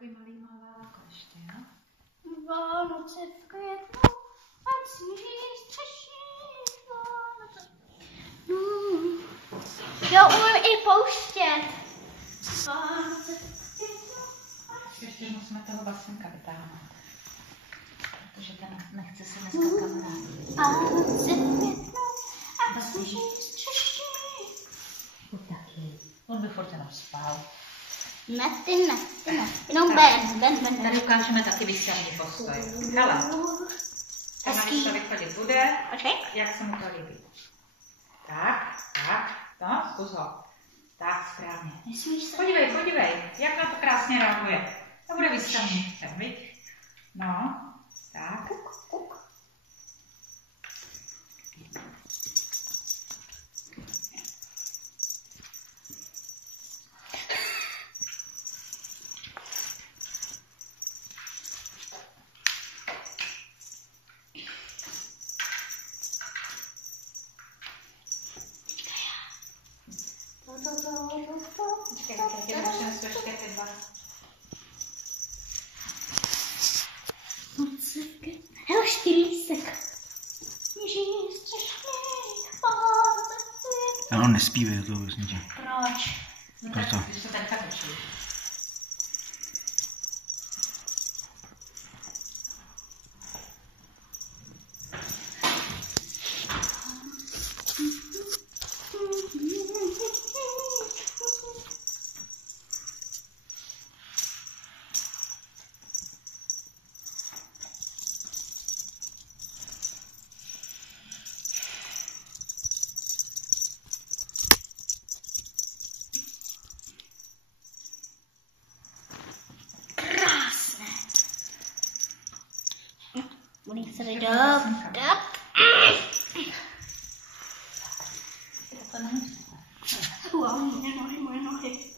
takový malý malátko ještě, jo? Vánoce v květnu, ať sníží střešní Vánoce. Jo, umím i pouštět. Vánoce v květnu, Ještě musíme toho basenka vytáhnout. Protože ten nechce se dneska kamarádit. Vánoce v květnu, ať sníží střešní. Taky. On by furt jenom spal. Ne, ty ne. Jenom ben. Tady ukážeme taky výstavní postoj. Hele. Sama výstavit chodit bude, jak se mu to líbí. Tak, no, zkus ho. Tak, správně. Podívej, jak na to krásně reaguje. To bude výstavní, viď? No, tak. Kuk. Počkej, musíme složit ty dva. Hele, štýlísek. Sníží střešní Vánoce. Ano, nespívej to vlastně. Proč? Proto. Když to teďka točíš. Budeš se dát. To není. Wow, moje nohy.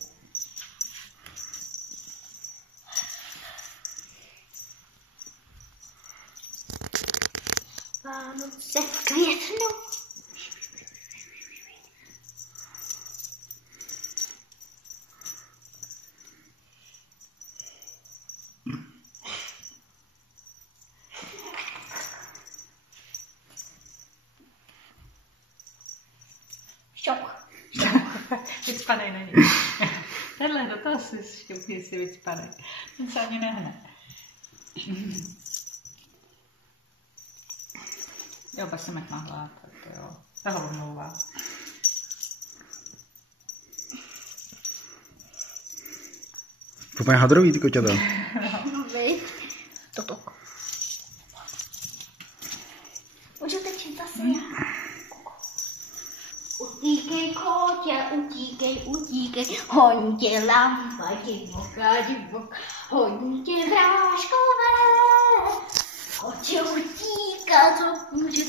Vánoce v květnu. Šok. Vycpanej není. Tenhle do toho si šťoupni si vycpanej. Ten se ani nehne. Jo, Basimek má hlad, tak jo. To ho omlouvá. To úplně hadrový ty koťata. No vy. Toto. Můžu teď zase já. Utíkej, kotě, utíkej, honí tě lampa, divoká, honí tě vráškové. Kotě utíká, co může,